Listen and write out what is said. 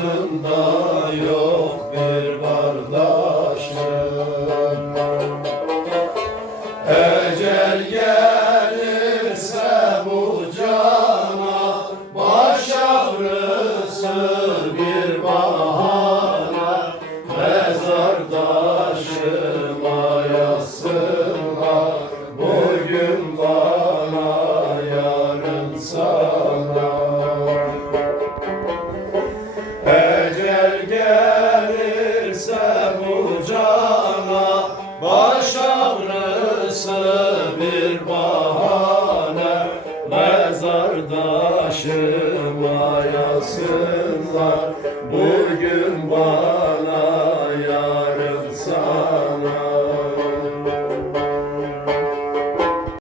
Hayatımda yok bir kardeşim Ecel gel Baş ağrısı bir bahane Mezardaşıma yazsınlar Bugün var